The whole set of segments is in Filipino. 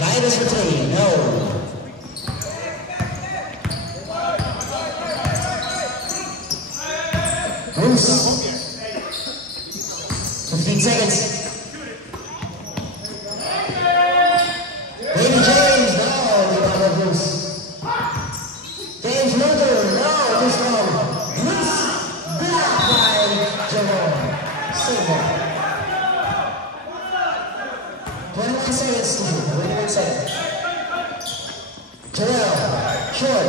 Jairus for three, no. Bruce. 15 seconds. Baby James, no, rebound Bruce. James Luther, no, this one. Bruce, blocked by Jerome. Save ball. 21 seconds to you. 21 seconds. Terrell, short.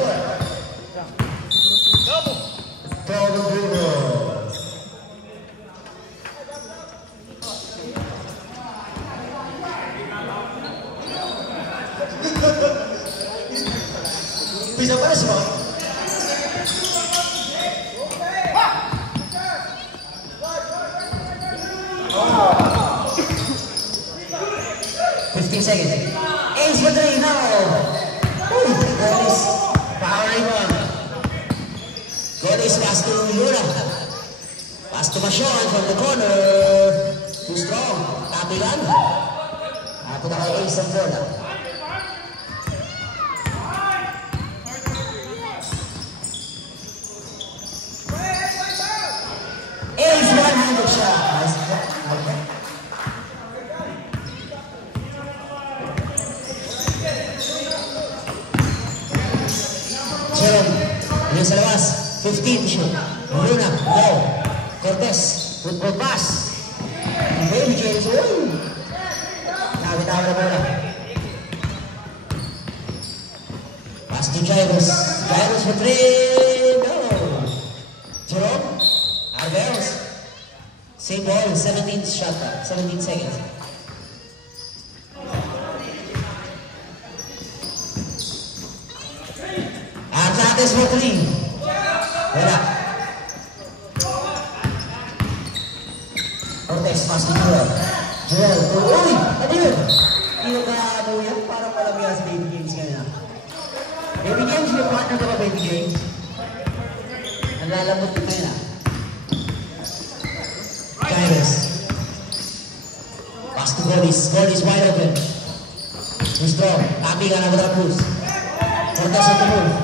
Golden dribble. Bisa pa siya. 15 seconds. Ace for three now. Goalies powering on. Goalies pass to Yura. Pass to Mashawn from the corner. Too strong. Tapigan. Punta kay Ace ang bola. Ace one-handed shot. Nice shot. Okay. Yung sa labas, 15 to shoot. Luna, no. Cortez, football pass. Baby James, woo! Tawi-tawi na bola. Pass to Jairus. Jairus for three, no. Jerome, Arberos. Same ball, 17th shot, 17 seconds. Atlantis for three. Wala. Cortez, pass to Joel. Joel, uy! Ano yun? Hindi ka ano yan? Parang malamihan sa Baby James kanina. Baby James, yung partner ka ba, Baby James? Nalalambot ka kanina. Jairus. Pass to Goalies. Goalies wide open. Too strong. Tapi ka na without Cruz. Cortez on the move.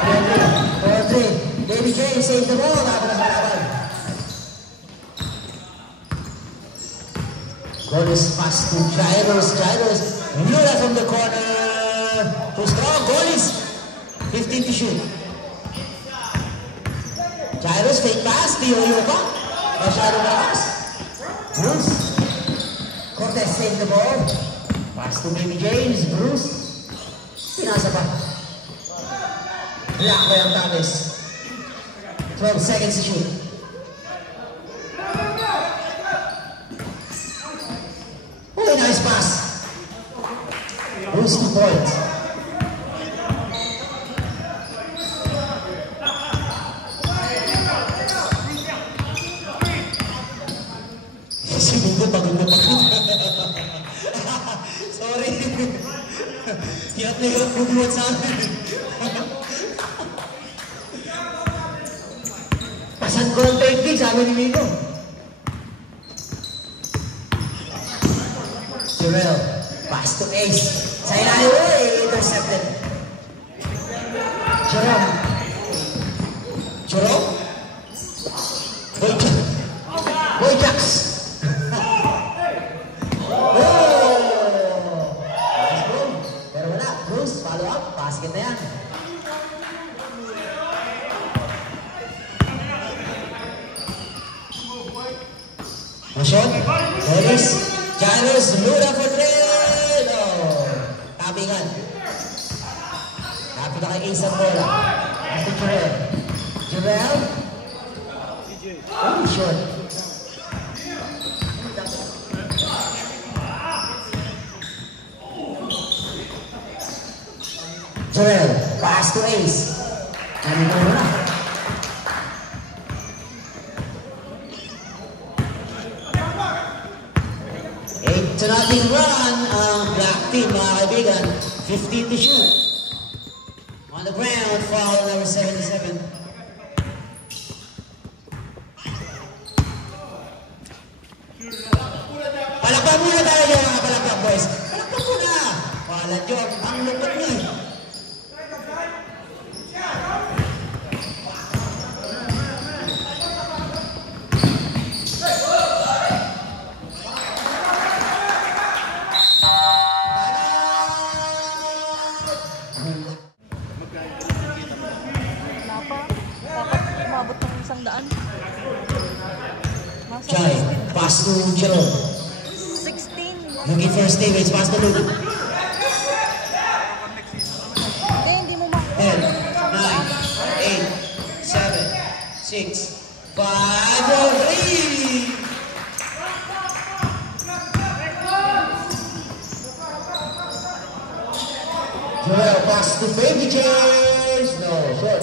4-3. Baby James save the ball. Tapos na malaban. Goalies pass to Jairus. Jairus. Lula from the corner. Too strong. Goalies. 15 to shoot. Jairus fake pass. Tiyo-yo pa. Masyado malakas. Bruce. Cortez save the ball. Pass to Baby James. Bruce. Pinasa pa. Block by Antares. 12 seconds to shoot. Oh, nice pass. Bruce 2 points. Si Bugo pagod na pagod. Sorry. Hirap na hirap bubuhat sa akin. Pasan ko ang technique, sabi ni Mino. Jerel, pass to Ace. Sa ilalim, intercepted. Jerome. Jerome? Boyjacks. Nice ball. Pero wala, Bruce, follow up, basket na yan. Shot, Goalies, Jairus, Luna for three, no. Tabi Punta kay Ace ang bola. Ito Jarrell. Jarrell. Oh, short. Jarrell, pass to Ace. Nandito na. 8-0 run ang Black Team, mga kaibigan. 15 to shoot. On the ground, foul number 77. Palakpan muna tayo dyan, mga palakpan boys. Palakpan muna. Wala dyan, ang lupot niya. Jai, pass to Jerome. 16. Looking for Stevens, pass to Luke. 10, 9, 8, 7, 6, 5, 4, 3. Joel, pass to Baby James. No, short.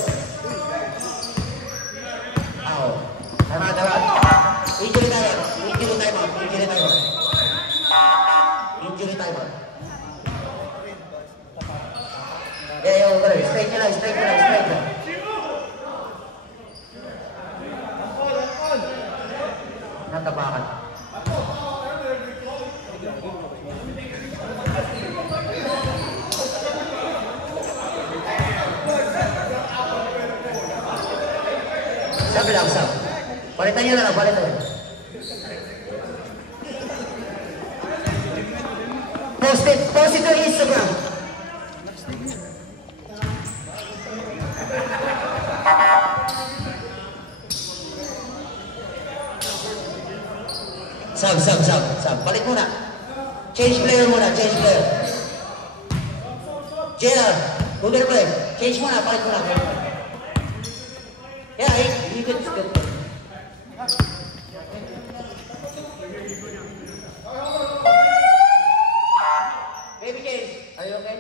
Ow. Tama. Injury timeout. Yeah, over there. Straight lang. Natapakan. Sabi lang, Sam. Palitan niya na lang, palitan. Post it to Instagram. Sam. Balik muna. Change player. Gerald, Google Play. Change muna, balik muna. Yeah, you could. Baby James, are you okay?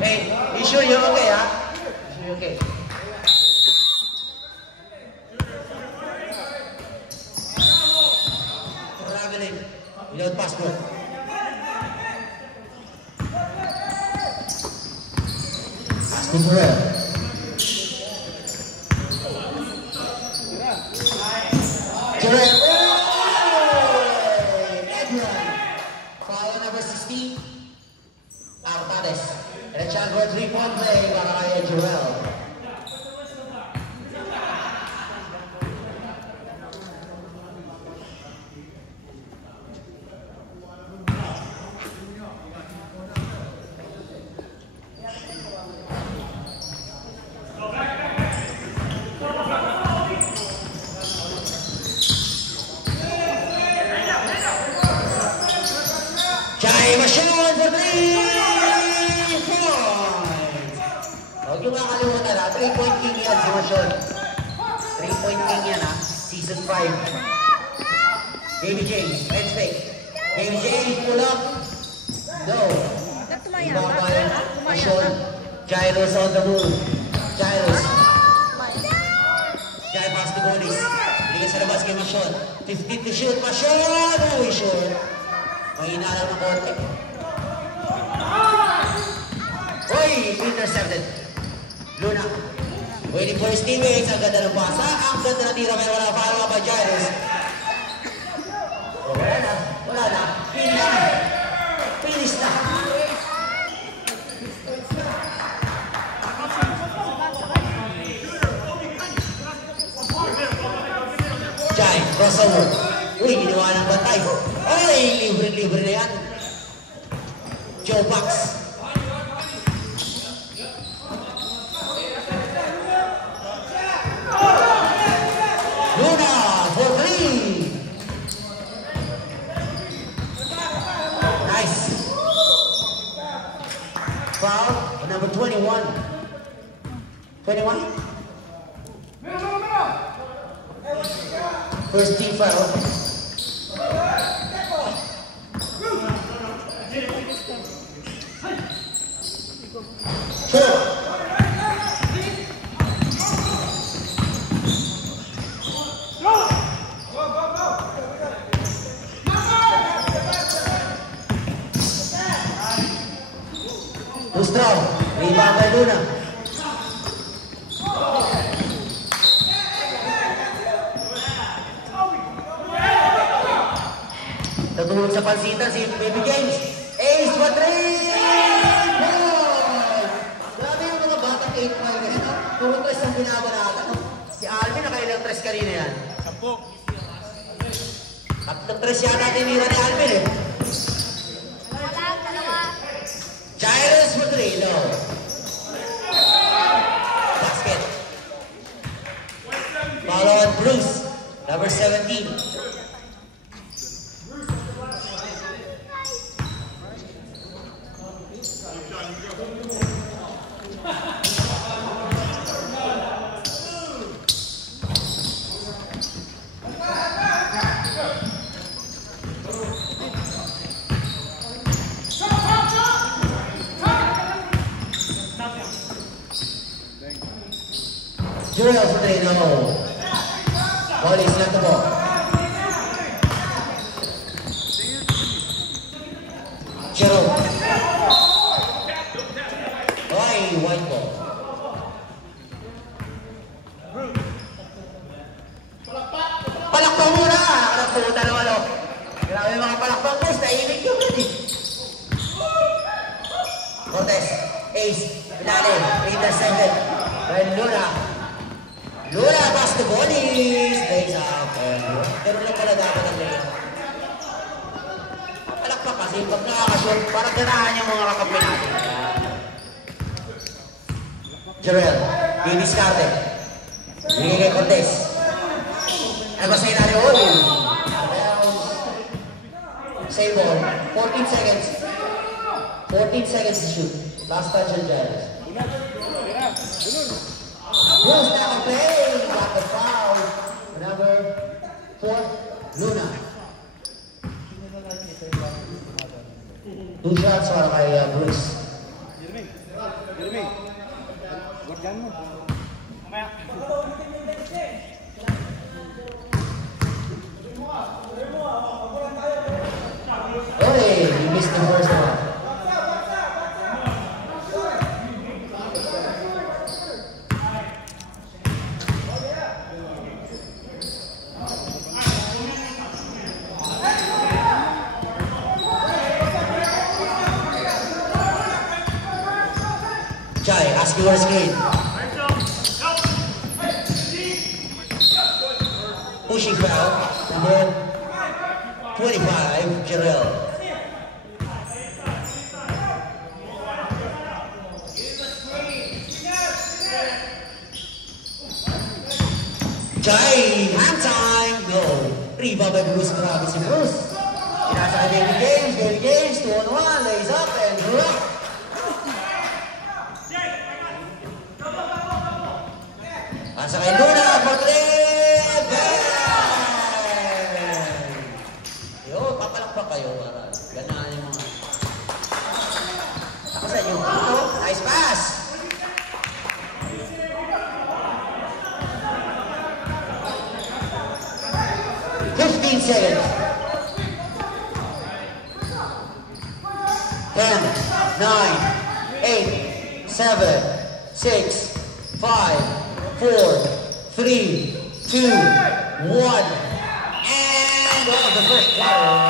Hey, you sure you're okay, huh? You sure you're okay? Traveling without passport. Asking for help. Foul number 16. Artades. And a chance for a 3-point play para kay Joel. Masyon for 3 points! Huwag yung makakalimutan ha, 3-point king yan si Masyon. 3-point king yan ha, season 5. Baby James, let's take. Baby James, pull up. No. Ibabay, Masyon. Gyros on the move. Gyros. Jai pass to Golis. Bigay sa labas kay Masyon. 15 to shoot, Masyon! Uy, shoot. Mahina lang ng konti. Uy! Intercepted. Luna. Waiting for his teammates. Ang ganda ng pasa. Ang ganda na tira. Pero wala pa ba Jairus? Wala na. Finish na. Jai, crossover. Uy, ginawa ng bantay. Uy, libre na yan. Joe Box. Luna for 3. number 21. 21? First team foul. Sure. Gustav, rebound kay Luna. Natulog sa pansitan si Baby James. Ace for 3! Grabe yung mga batang 8-5 na yan. Puro ko isang binabarata. Si Alvin nakailang tres kanina yan. 10. Tatlong tres yata tinira ni Alvin eh. Jairus for 3, no. Basket. Follow on Bruce, number 17. Joel for 3, no. Ball is not the ball. Jerome. Ay, white ball. Palakpang muna! Nakaputa naman o. Grabe mga palakpang guys, nailig yung ready. Cortez, ace, Pinale, intercepted. By Luna. Luna basketball is lays out. Pero lang pala dapat ang lane. Palakpak kasi pag nakakashoot, parang ganahan yung mga kakampi natin. Jarrell, diniscarte. Bigay kay Cortez. Ay ba sa inari ulit? Same ball. 14 seconds. 14 seconds to shoot. Last touch on Jairus. Who's that play? Got the foul. Number 4, Luna. 2 shots para kay Bruce. Jeremy. Guardian mo. Mamaya. Hey, he missed the first one. Jai, ask your screen. Pushing foul, number 25, Jarrell. Jai, hand time, go. Rebound by Bruce, grabe si Bruce. Inasa kay David James, 2-on-1, lays up and drop. Asa kay Luna for 3, bang! Yo, papalakpak kayo para ganahan yung mga. Ako sa inyo. Nice pass! Seconds. 10, 9, 8, 7, 6, 5, 4, 3, 2, 1, and the first quarter.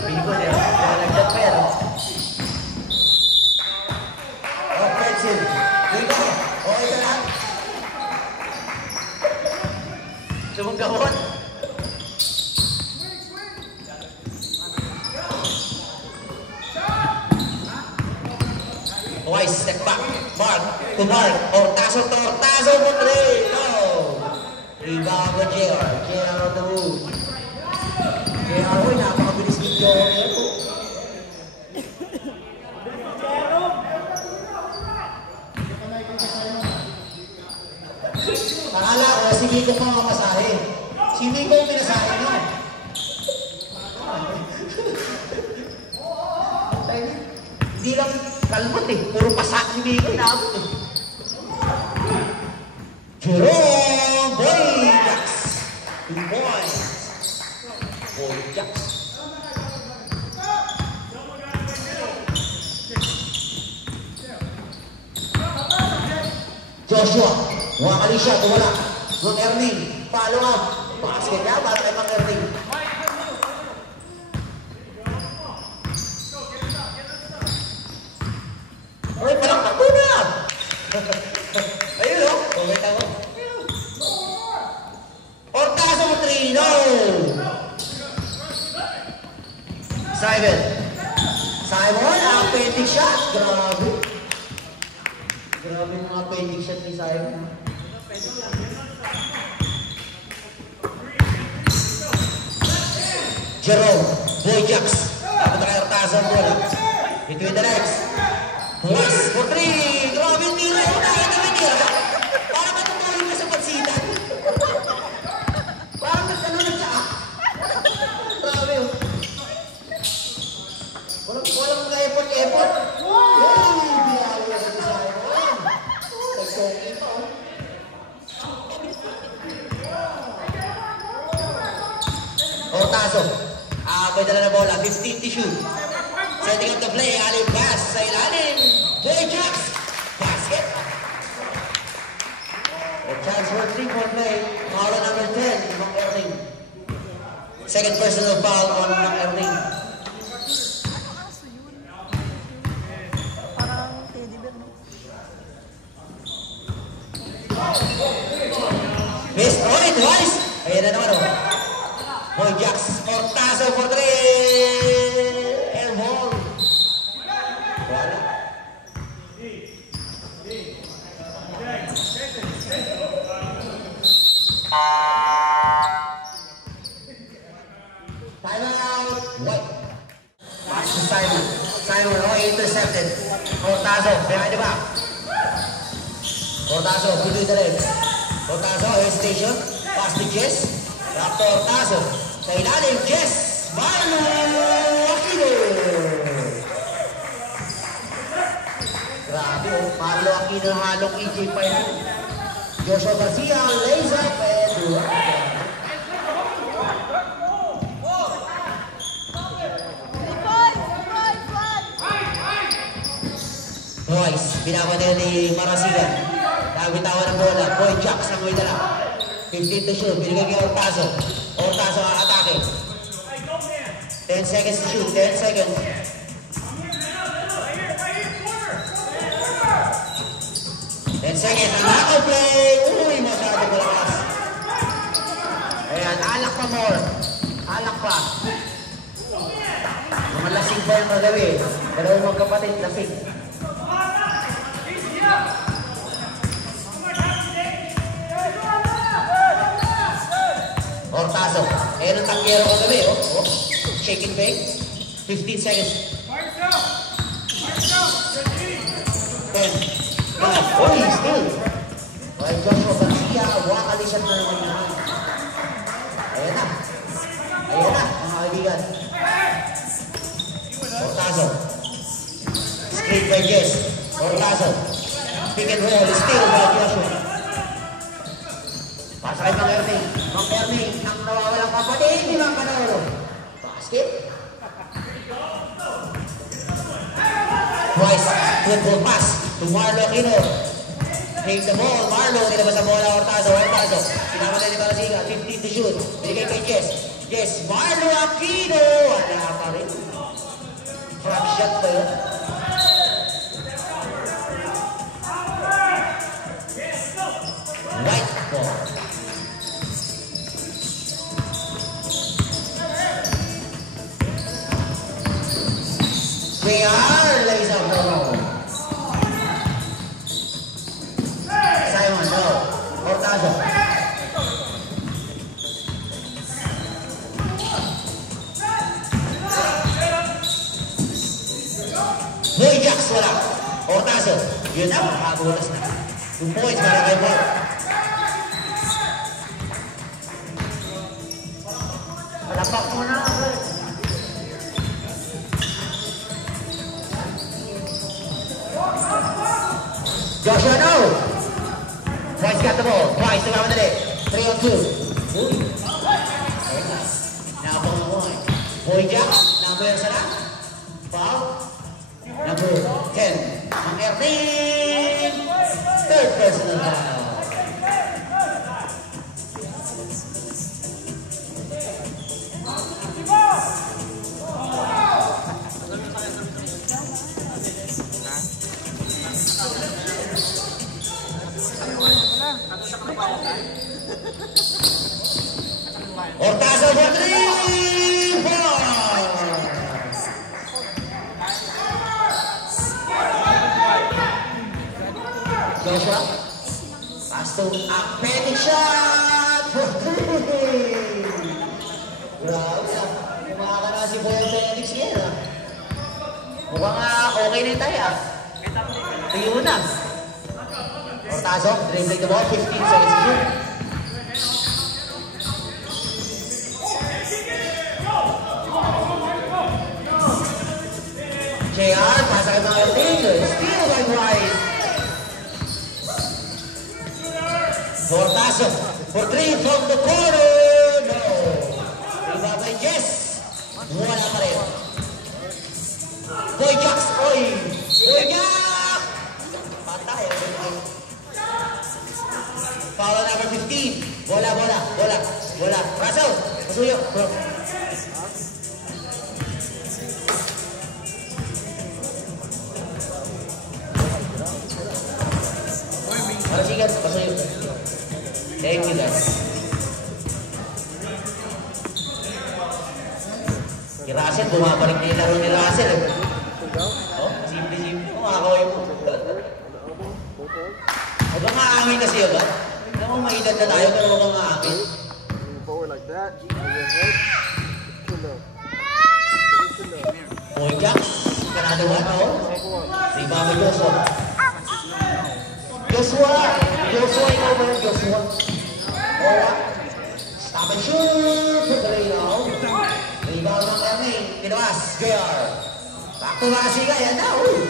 Pili ko niya. Nalagdag pa yan. Offensive. Dito. O, ito lang. Sumunggamon. Twice, step back. Mark to Mark. Tortazo for 3. No. Rebound by JR. JR on the move. JR, uy, napakabilis din yung akala ko, si Nico pa mamasahe. Si Nico yung pinasahe nyo. Hindi lang kalmot eh. Puro pasak si Nico. Inaabot eh. Jerome Boyjax. 2 points. Boyjax. Joshua. Wakali siya, wala. Mang Erning, follow up. Basket niya, para kay Mang Erning. Uy, parang takbo na! Ayun o, kumita mo. Tortazo mo 3, no! Simon, appendix shot. Grabe. Grabe mga appendix shot ni Simon. Jerome, Boyjax. Dapat na kayo Tortazo ang bola. Between the legs. Plus for 3. Grabe yung tira. Ito yung tira. Parang matutulog ka sa pansitan. Parang nagtanong siya. Grabe yun. Walang effort. Hey, biyalo na si Simon. Nagsoki pa. Tortazo. May dala na bola. 15 to shoot. Setting up the play. Alley pass sa ilalim. Boyjax. Basket. A chance for 3-point play. Foul number 10. Mang Erning. Second personal foul on Mang Erning. Parang teddy bear, no? Missed point twice. Ayan na naman o. Boyjax. Tortazo for 3. Airball. Wala. Time out. White. Pass to Simon. Simon, intercepted. Tortazo, behind the back. Tortazo, between the legs. Tortazo, hesitation. Pass to Jess. Drop Tortazo. Sa ilalim, Jess. Marlo Aquino. Grabe, Marlo Aquino halong EJ pa yun. Joshua Garcia, lays up, and Royce, binabanil ni Marasigan. Nabitawan ng bola. Boyjax ang may dala. 15 to shoot. Binigay kay Tortazo. Tortazo ang atake. 10 seconds to shoot. 10 seconds. 10 seconds. Ang knockout play. Uy, masyado malakas. Ayan, alak pa more. Alak pa. Mga lasing pa yung magawi. Dalawang magkapatid, lasing. Tortazo. Ayan ang tanggero ko gabi, oh. Shake and bake. 15 seconds. 10. Uy, still. While Joshua Garcia, wakali siya na naman yun. Ayan na. Ayan na, mga kaibigan. Tortazo. Screen by Jess. Tortazo. Pick and roll. Still by Joshua. Pasa kay Mang Erning. Mang Erning, ang nawawalang kapatid ni Mang Manolo. Basket. Twice. Good ball pass to Marlo Aquino. Take the ball. Marlo, nilabas ang bola. Hortazo. Sinama na ni Balasiga. 15 to shoot. Binigay kay Jess. Jess. Marlo Aquino. Wala pa rin. Front shot ba yun? White ball. JR lays out the ball. Simon, no. Hortazo. Boy Jacks, wala. Hortazo. Yun na, makabulas na. 2 points para kay Mark. Palapak mo na. Joshua, no! Twice got the ball. Twice, nagmamadali. 3 on 2. Uy. Nakapang na boy. Boy Jack, number sa na. Foul. Number 10. Ang Erling. Third personal foul. Hortazo for 3! Joshua. Pass to Akpetic shot for 3! Grabe ah. Kumakana si Boy Akpetic yan ah. Mukhang okay na yung tayo ah. Tuyo na. Hortazo, dribbling the ball, 15 seconds to shoot. JR, pasa kay mga Tigers, steal by Bryce. Hortazo, for 3 from the corner, no. Iba by Jess, wala pa rin. Boy Jacks, oy, Boy Jack! Patay, foul on number 15. Bola. Russell, pasuyo. Sige, pasuyo. Thank you guys. Si Russell, bumabalik na yung laro ni Russell. Oh, simple. Kumakaway mo. Huwag kang maamin kasi yun, ha? Alam mo, maedad na tayo, pero huwag kang maamin. Boy Jacks, kanado ba ito? Si Mama Joshua. Joshua, ikaw ba yung Joshua? Oh, stop and shoot! Pagdali now. Rebound ng Erling. Tinawas, JR. Back to Balasiga, yan na, uy.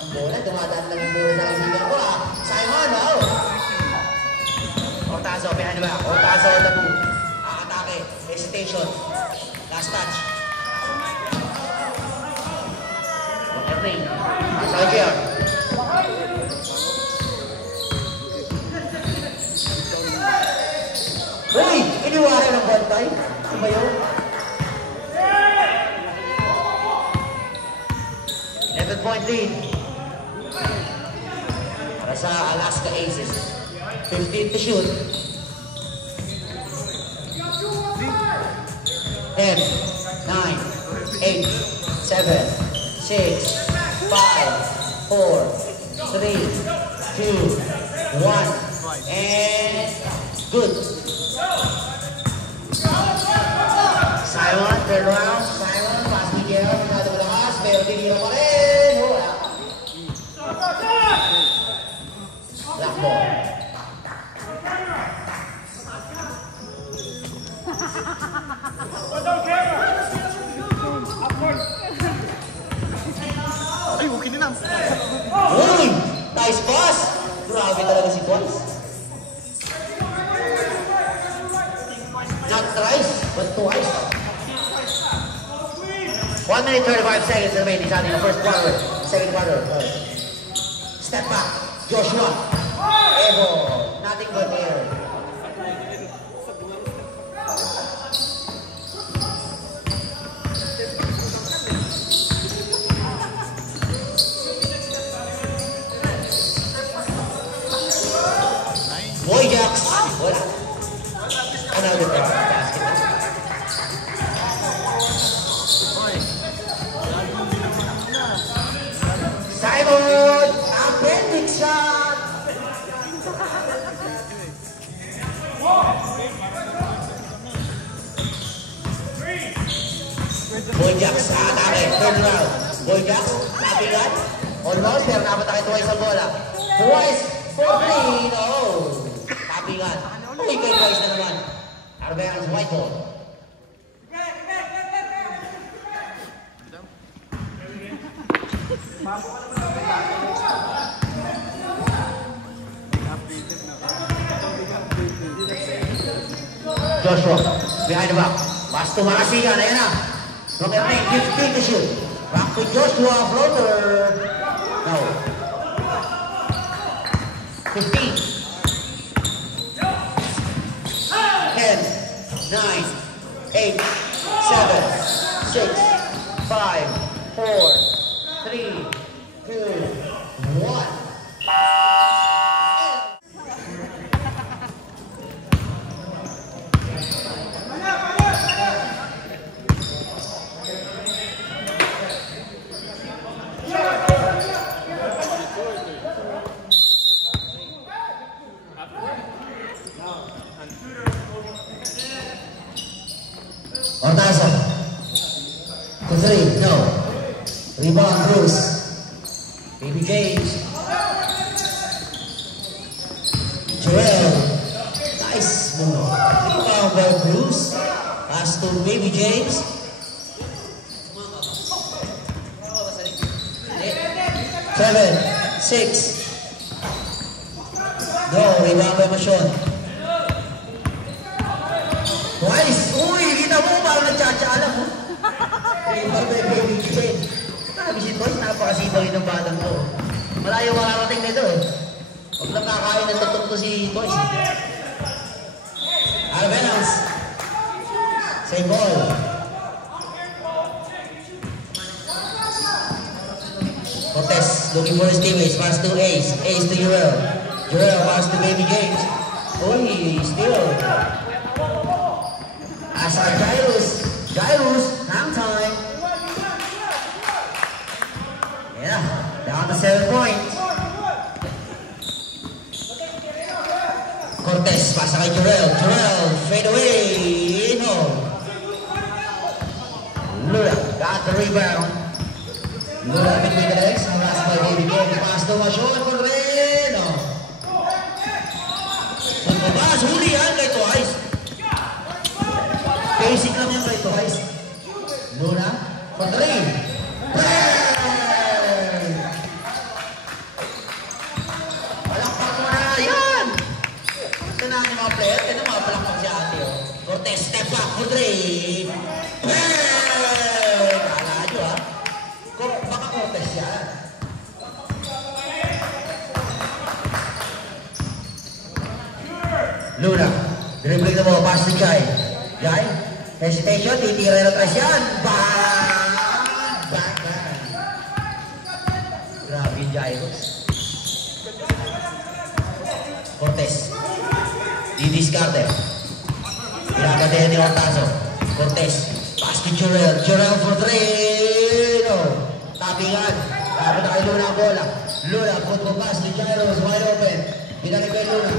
Ang bola, dumadaan lang yung bola sa kaibigan ko, ah. Simon, oh. Hortazo, behind the back. Hortazo, the move. Atake, hesitation. Last touch. Erling. Asa kay JR. Uy! Iniwari ng bantay. Ano ba yun? 11-point lead. Para sa Alaska Aces. 15 to shoot. 10, 9, 8, 7, 6, 5, 4, 3, 2, 1, and good. Simon, turn around. Simon, pass Miguel. Masyado malakas. Pero tinira pa rin. Wala. Black ball. Ay, okay na lang. Uy! Nice pass! Grabe talaga si Boys. Not thrice, but twice. 1 minute 35 seconds remaining sa ating first quarter. Second quarter. Step back. Joshua. Evo, nothing but air. Boy Jacks, wala. Another basket. Simon, appendix shot. Boy Jacks, atake, turn around. Boy Jacks, nabigat. Almost, pero napatake twice ang bola. Twice for three, no. Nabigat. Uy, kay twice na naman. Arbeang's white ball. Joshua, behind the back. Pass to Makasigan, ayan na. From the lane, 15 to shoot. Back to Joshua, floater. No. 15. 10, 9, 8, 7, 6, 5, 4, 3, 2, 1. Ortaza. To three, no. Rebound, Bruce. Baby James. Joel. Nice move. Rebound by Bruce. Pass to Baby James. 7, 6. No, rebound by Mashon. Twice. Uy, kita mo parang nagtsatsaala mo. Rebound by Baby James. Sabi si Toys, napakasibay ng batang to. Malayo makarating na ito eh. Huwag lang kakain ng tutok to si Toys. Arbeang's. Same ball. Cortez looking for his teammates. Pass to Ace. Ace to Jurel. Jurel pass to Baby James. Uy, still. Asa Jairus. Jairus, hang time. Yeah, down to 7 points. Cortez, pasa kay Jurel. Jurel, fade away. No. Lula got the rebound. Lula between the legs. Harassed by Baby James. Pass to Mashon for Reno. Pass, huli yan kay Twice. Basic lang yan kay Twice. Luna for 3. Cortez, step back for 3. Kala nyo ha? Baka Cortez yan. Luna, dribbling the ball, pass to Jai. Jai, hesitation, titira na tres yan. Bang! Bang, bang. Grabe yung Jairus. Cortez, di-discarded. Pinapatayan ni Ortazo. Cortez. Pass to Jurel. Jurel for 3. No. Tapingan. Tapos na kay Luna ang bola. Luna. Football pass to Jairus. Wide open. Pinalik kay Luna.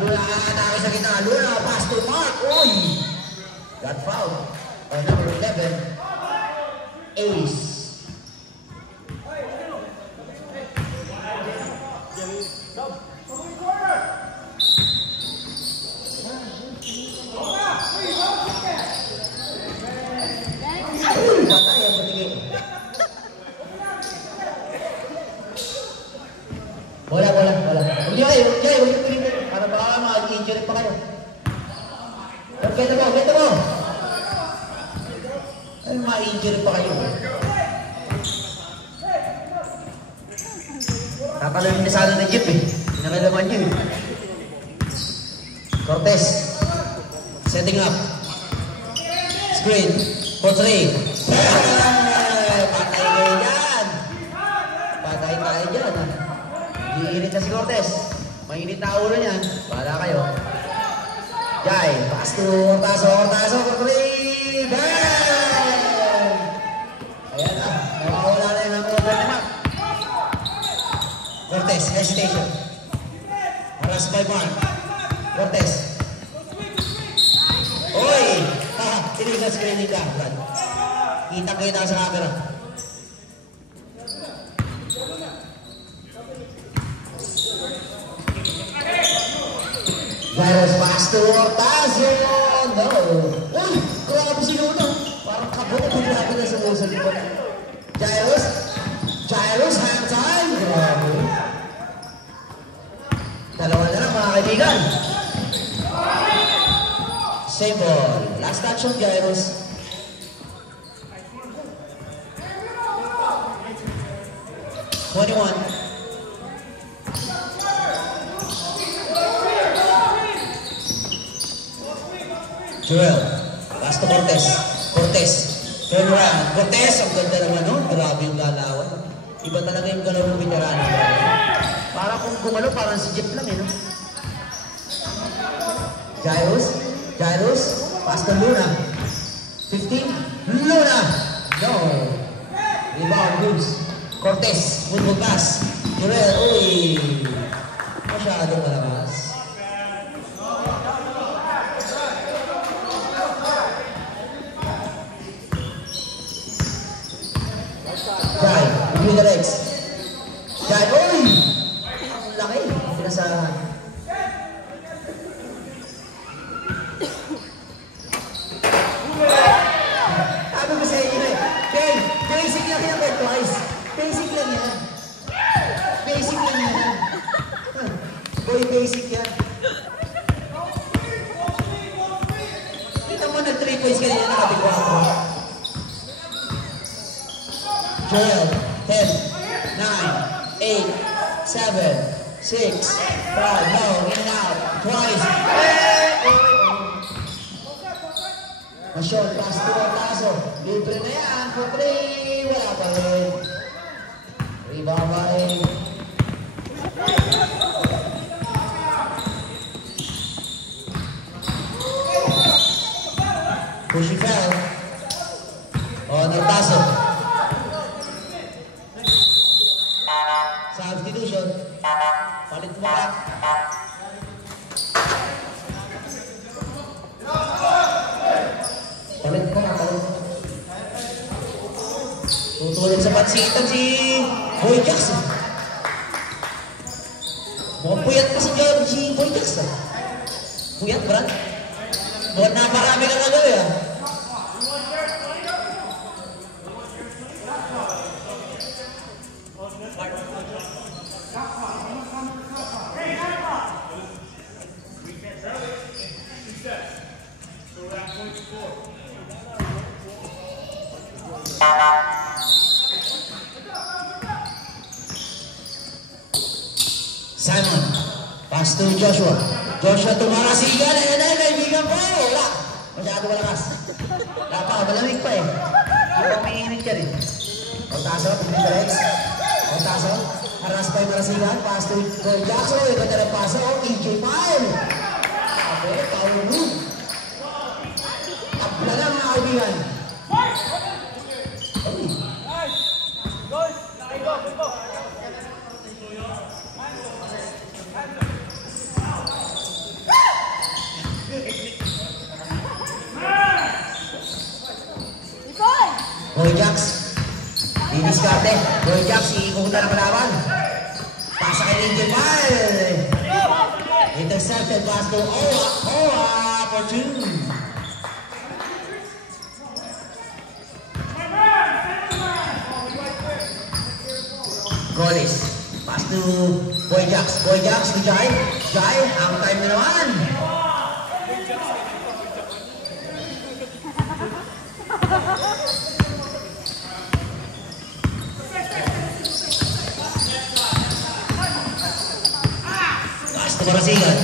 Luna atake sa kita. Luna. Pass to Mark. Uy. Got fouled. On number 11. Ace. Wala. Huwag niyo kayo, para baka mag-injury pa kayo. Ganda mo. Ay, mag-injury pa kayo. Tatalo yung nisado ng jeep eh. Pinakalaman nyo eh. Cortez. Setting up. Screen. For 3. Patay kayo dyan. Patay tayo dyan. Iinit na si Cortez. Mainit na ulo niyan. Para kayo. Jai. Pass to Hortazo. Hortazo for 3. Bang! Ayan na. Nawawala na yung number ni Mark. Cortez. Hesitation. Harass by Mark. Cortez. Oy! Tinig na screening ka. Kita sa camera. Gyros pass to Hortazo. No. Uy! Grabe si Luna. Parang kabot. Grabe na sa likod. Gyros. Gyros, hand time. Grabe. Dalawa na lang mga kaibigan. Same ball. Last touch of Gyros. Joel, last to Cortez. Cortez, turn around. Cortez, ang ganda naman, no? Grabe yung lalawan. Iba talaga yung galaw ng veterano. Para kung gumalo, parang si Jeff lang, eh, no? Gyros, pass to Luna. 15, Luna! No! Rebound, moves. Cortez, good pass. Joel, uy! Masyadong malakas. Jai, review the legs. Jai, uy! Ang laki. Pinasahan. Sabi ko sa inyo eh. Ben, basic lang yan, Ben, twice. Basic lang yan. Basic lang yan. Boy, basic yan. Kita mo nag 3 points kanina nakabigwa ako. Joel, 10, 9, 8, 7, 6, 5, no, in and out, twice. Masyol, pass to Hortazo. Libre na yan, for 3, wala pa rin. Rebound pa rin. Pushing foul. On Hortazo. Substitution. Palit mo ba? Palit mo. Tutulog sa pansitan si Boy Jackson. Mukhang puyat pa si Boy Jackson. Puyat, Brad? Mukhang naparami ka nagawin, ah. Simon, pass to Joshua. Joshua tumarasigan. Ayan na, kaibigan ko. Wala. Masyado malakas. Malamig pa eh. Hindi pa mainit ka rin. Hortazo, pagpapit legs. Hortazo, haras pa yung marasigan. Pass to Jackson. Ito na paso. EJ Pyle. Okay, power move. Abla na mga kaibigan. Boy Jacks, diniskarte. Boy Jacks, iikutan ang kalaban. Pasa kay Angel Pyle. Intercepted pass to Owa. Owa for 2. Golis, pass to Boy Jacks. Boy Jacks to Jai. Jai, ang time na naman. Marasigan.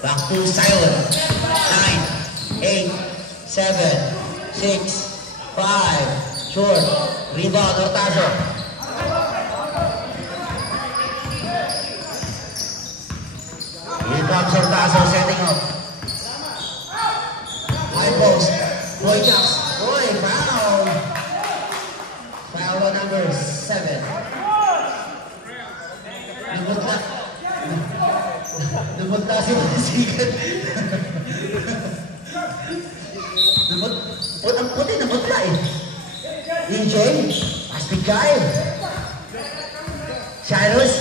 Back to Simon. 9, 8, 7, 6, 5. Short. Rebound, Hortazo. Here comes Hortazo setting up. High post. Boy jumps. Boy, foul. Foul on number 7. Lumutla si Masigan. Ang puti na mutla eh. EJ, plastic guy. Jairus,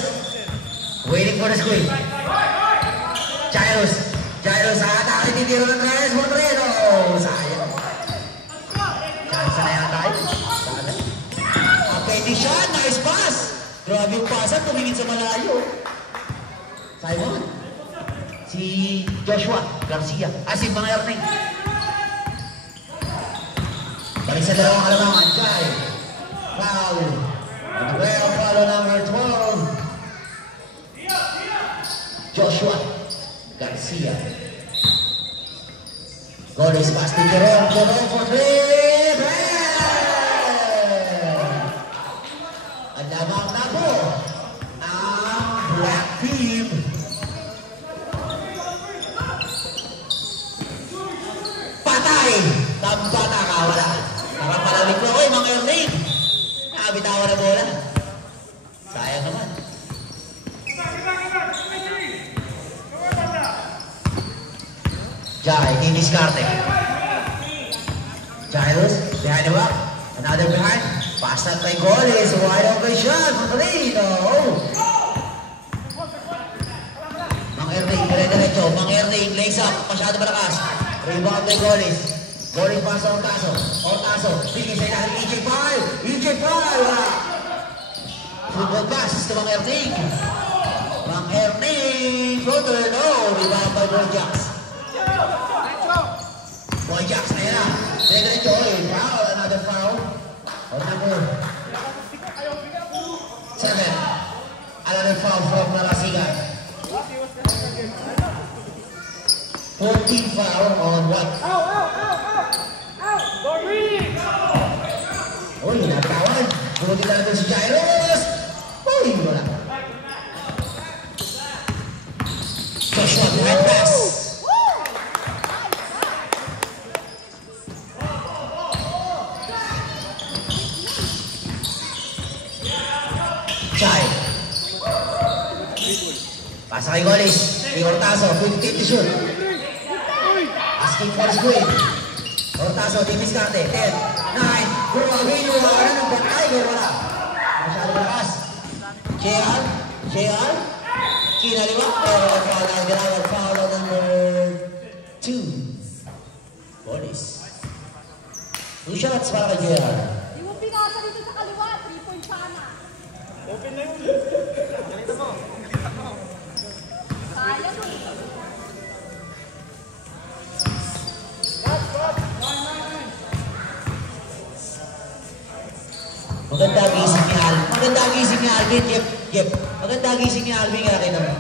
waiting for the screen. Jairus, atake titiro ng Reyes Moreno. Sayang. Chance na yata tayo. Apeti shot, nice pass. Grabe yung pasan, tumingin sa malayo. Simon. Si Joshua Garcia. Si mga Erning. Balik sa dalawang halamangan. Jai. Foul. Well, follow number 12. Joshua Garcia. Goal is passed to Jerome for 3. Ang lamang na po ang Black Team. Patay! Tamba na kawala. Parang palamig ko. Oy, mga Erning! Nakabitawan na bola. Sayang naman. Jai, diniskarte. Jairus, behind the back. Another behind. Pass that by goal is wide open shot for 3. No! Mang Erning, dire-diretso. Mang Erning, lays up. Masyado malakas. Rebound by Golis. Golis pass sa Hortazo. Sige sa ilalim. EJ5. Wala. Football pass to Mang Erning. Mang Erning. Floater. No. Rebound by Boyjacks. Boyjacks. Ayan na. Dire-diretso. Foul. Another foul. On number 7. Another foul from Narasigan. 14 foul on White. Uy, natawan. Buti na natin si Jairus. Uy, wala. Joshua, behind pass. Jai. Pasa kay Golis. Kay Hortazo, 50 to shoot. Asking for the screen. Hortazo, diniskarte. 10, 9, Guragin, wala ng batay. Wala. Masyado lakas. JR. Kinaliwa. Foul on number 2. Golis. 2 shots para kay JR. Di mo pinasa dito sa kaliwa. 3-point sana. Open na yun. Nakita mo. Sayang mo. Maganda gising ni Alvin. Yep. Maganda gising ni Alvin. Nakita mo.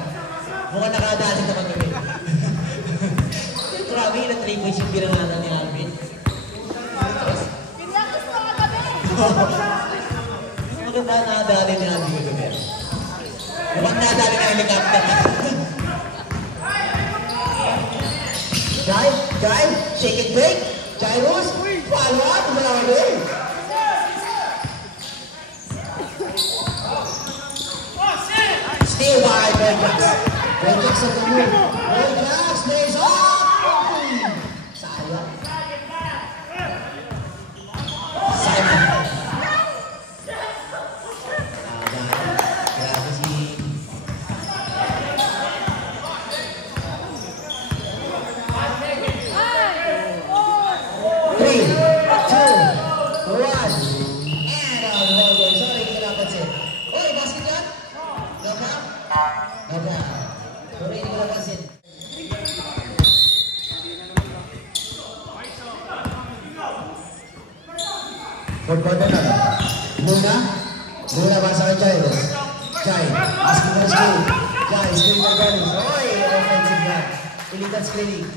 Mukhang nakadalit na kami. Grabe, ilang 3 points yung pinangatan ni Alvin. Pinakos mo ka kami. Maganda nakadali ni Alvin kagabi. Mukhang nakadali na helicopter. Jai, shake and break. Jairus, follow up. Malawa din. Still by Boyjacks. Boyjacks at the move. Boyjacks lays off. Sayang. Simon. Grabe si... 3, 2, 1. And out of the way. Sorry, hindi ko napansin. Oy, basket yan? No count? No count. Sorry, hindi ko napansin. Fourth quarter na. Muna basa kay Jairus. Jai, basket for screen. Jai, screen for Golis. Oy, offensive back. illegal screening.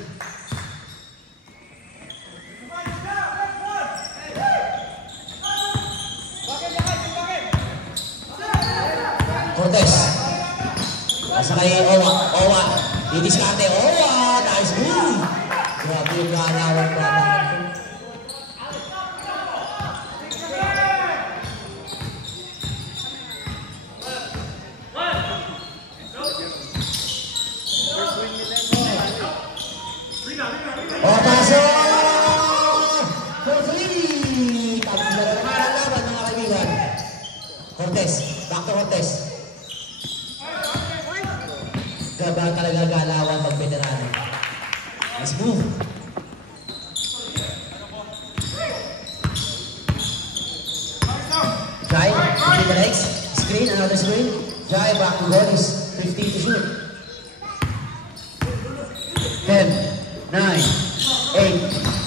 Cortez. Nasa kay Owa. Owa. Didiskarte. Owa. Nice move. Grabe yung galawan pa. Otaso! For three! Tapos na naman ang laban mga kaibigan. Cortez. Back to Cortez. Gaba talaga galawan mag-veterano. Nice move. Jai, between the legs. Screen, another screen. Jai, back to goal is 15 to shoot. 10, 9, 8,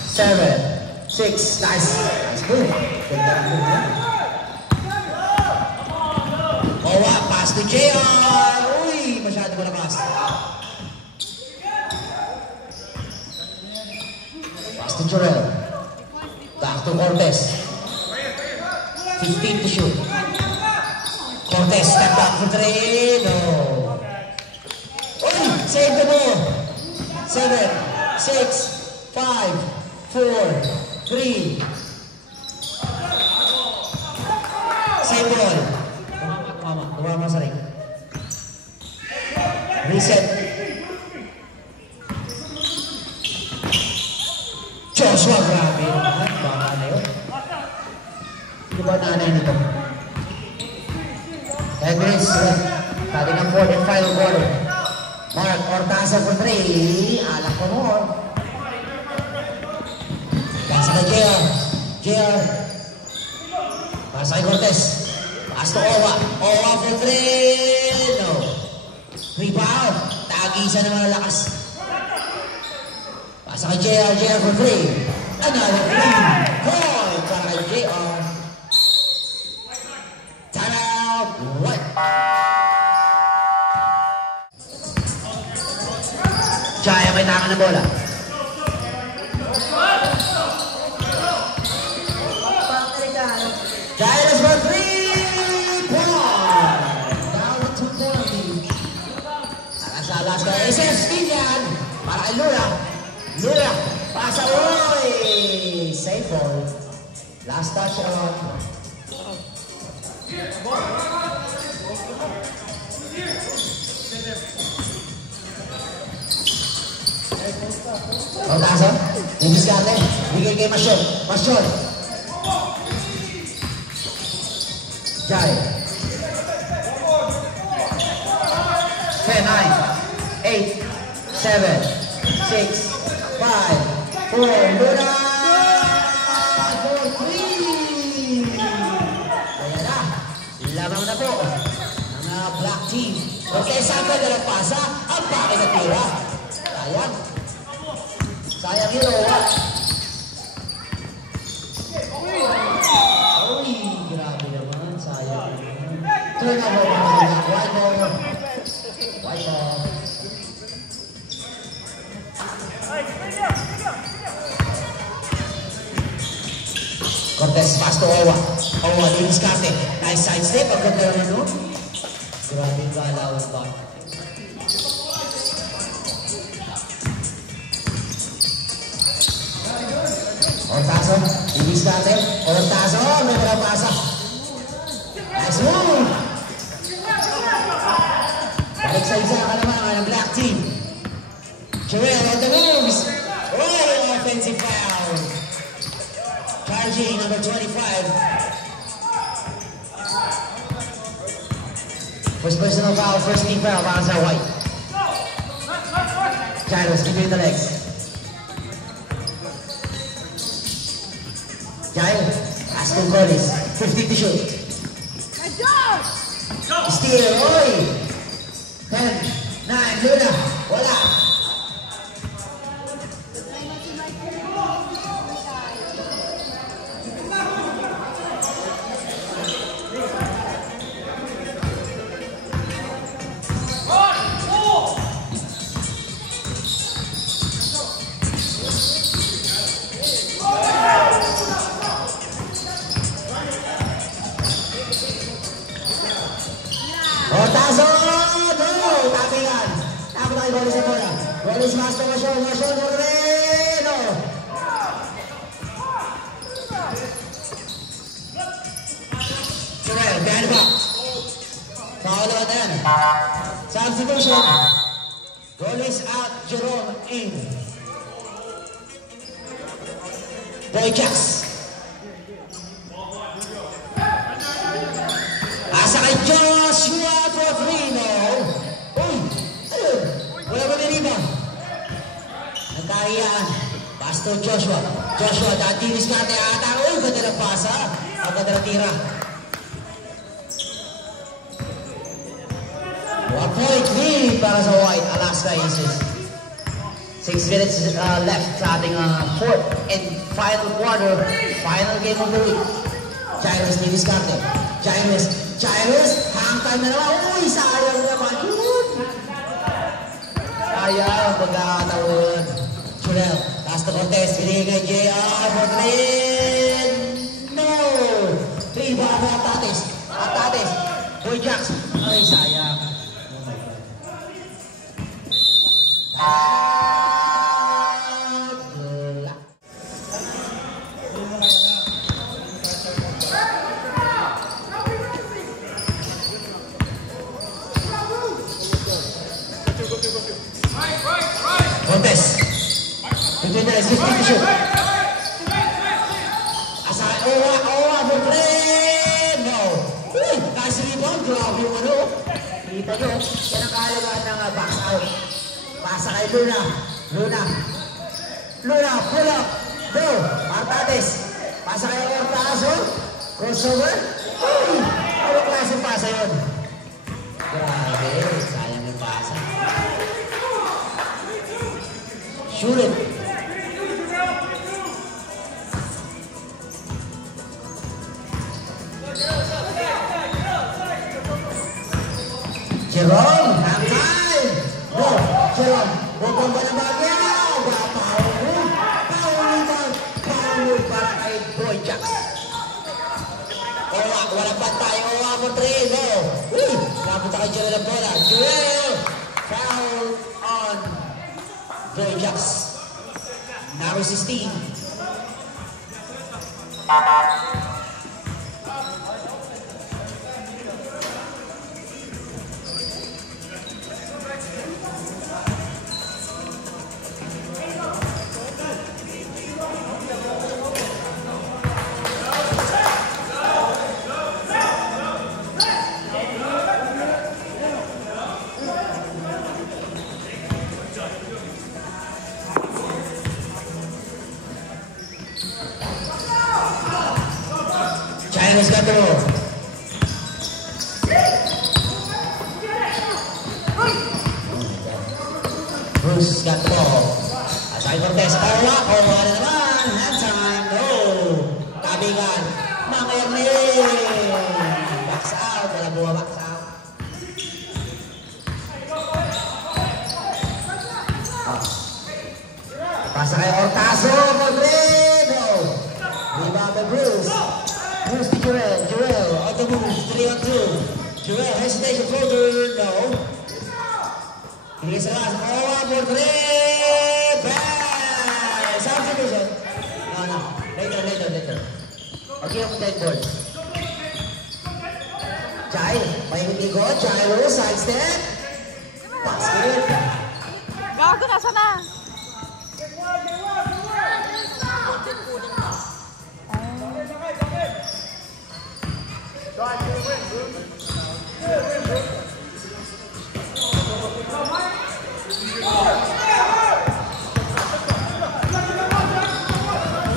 7, 6. Nice. Nice move. Ganda ang move yan. Owa, pass to JR. Uy, masyado malakas. Pass to Jorel. Back to Cortez. 15 to shoot. Cortez, step back for 3. No. Uy, save the ball. 7, 6, 5, 4, 3. Save the ball. Tumama sa ring. Reset. Joshua, grabe. Baka na yun. Hindi ba nanay nito? 10 minutes. Tali ng 4th and final quarter. Mark Ortazo for 3. Alak ko more. Pasa kay JR. JR. Pasa kay Cortez. Pass to Owa. Owa for 3. No. Rebound. Tagisa na malalakas. Pasa kay JR. JR for 3. Another 3. Point para kay JR. Time out. What? Jaya may taka na bola. Jaya for 3 point. Down to 40. Alas na SS Kinyan. Para kay Lura. Lura. Pasa. Uy. Safe ball. Last touch on. Ortazo, didiskarte, bigay kay Masyon. Masyon. Jai. 10, 9, 8, 7, 6, 5, 4, Luna! For 3! Ayan na, lamang na po ang black team. Okay, saan ka dalang pasa? Ang bakit na tira. Ayan. Sayang yun, Owa. Uy, grabe naman. Sayang. Turn over naman. White ball. White ball. Cortez, pass to Owa. Owa, didiskarte. Nice side step. Ang ganda naman, no? Grabe yung galawan ba? Ortazo, didiskarte. Ortazo, may mga pasa. Nice move! Balik sa isa ka naman ng black team. Jorel on the moves. Oh, offensive foul. Charging number 25. First personal foul, first team foul, para sa White. Gyros, between the legs. Gyro, Aston Corliss, 50 to shoot. Steal, oy! 10, 9, Luna, wala. formasyon Moreno. Jurel, behind the back. Foul naman na yan. Substitution. Goal is out, Jerome in. Boy Jacks. Asa kay Joshua Trofino. Uy! Ayun! Wala ba may rebound? Nagkahiyaan. Pass to Joshua. Joshua, dati diskarte ata. Uy! Ganda ng pasa. Ang ganda ng tira. 1.3 para sa White. Alaska Aces. 6 minutes left sa ating fourth and final quarter. Final game of the week. Jairus ni diskarte. Jairus, hang time na naman. Uy, sayang naman yun. Sayang, pagkakataon. Jurel, last Cortez, binigay kay JR for three. No! 3 ba for Atates. Boy Jacks. Ay, sayang. Cortez. Between the 50 to shoot. Asal Owa for three. No. Uy, nice rebound. Grabe yung ano. Kita nyo. Yan ang kahalagaan ng box out. Pasa kay Luna. Luna, pull up. Go. Martates. Pasa kay Ortazo. Crossover. Uy, ano klaseng pasa yun? Grabe. Sayang yung pasa. Shoot it. Jerome, hang time. Go, Jerome. Bukong ba ng bagay? Power para kay Boy Jacks. Owa, walang pantay. Owa for three. Go. Uy, napunta kay Jerome ng bola. Joel, foul on Boy Jacks. Now 16. China's got the ball. Bruce got the ball. Aside Cortez. Owa na naman. Hand time. No. Kabingan. Mangayag na yun. Box out. Wala buwa box out. Pasa kay Ortazo. Modreno. Rebound by Bruce. Bruce to Jurel on the move, 3 on 2. Jurel, hesitation floater, no. Here's the last, Owa for three, bang! Substitution. No, later. Okay, on the board. Jairo, side step. Basket. Gago, nasa na?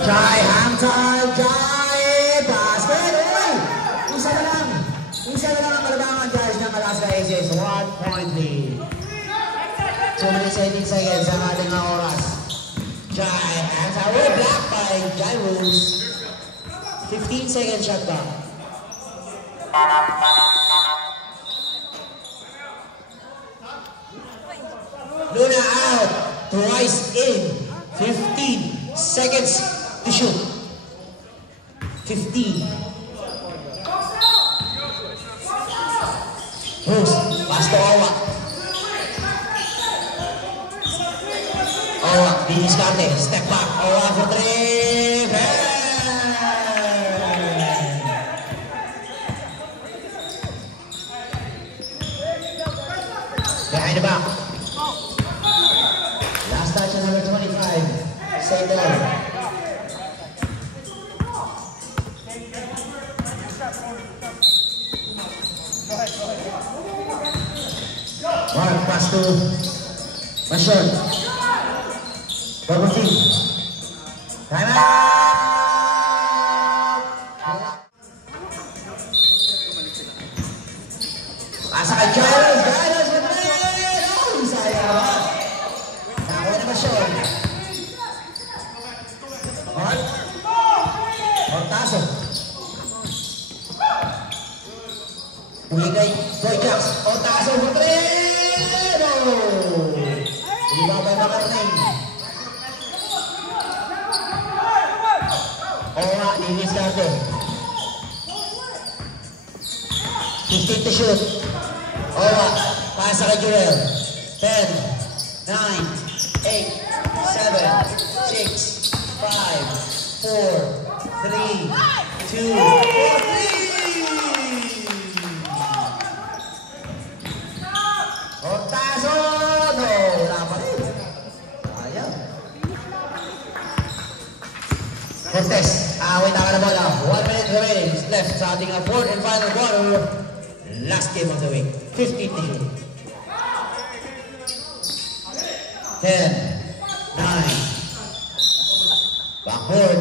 Jai, hand time, basket. Uy! Isa na lang ang kalabangan, guys, ng Alaska Aces. 1 point lead. 2 minutes 18 seconds ang ating oras. Jai, hands out. Blocked by Jairus. 15 seconds shot clock. Luna out. Twice in. 15 seconds to shoot. 15. Bruce, pass to Owa. Diniscarte. Step back. Aura for three. Behind the back. Last touch on number 25. Save the line. Mark, pass to Mason. Double team. Time out! Pasa kay Giles. Giles with it! Oh, sayang. Nakuha na Mason. Mark. Ortazo. Uli kay Boyjax. Ortazo with it! Ibaba na Karneng. Ora, Linis Carte. 15 to shoot. Ora, pasa kay Jurel. 10, 9, 8, 7, 6, 5, 4, 3, 2, 4, 3! Ortazo! No, wala pa rin. Ayaw. Cortez, wait ka na bola. 1 minute remaining left sa ating fourth and final quarter. Last game of the week. 15 to shoot. 10, 9. Backboard.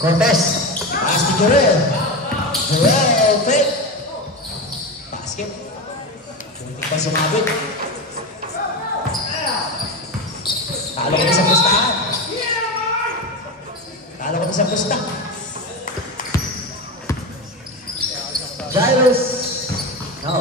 Cortez, pass to Jurel. Jurel, fake. Basket. Kunti pa sumabit. Talo kami sa pustahan. Talo kami sa pusta. Giles. No.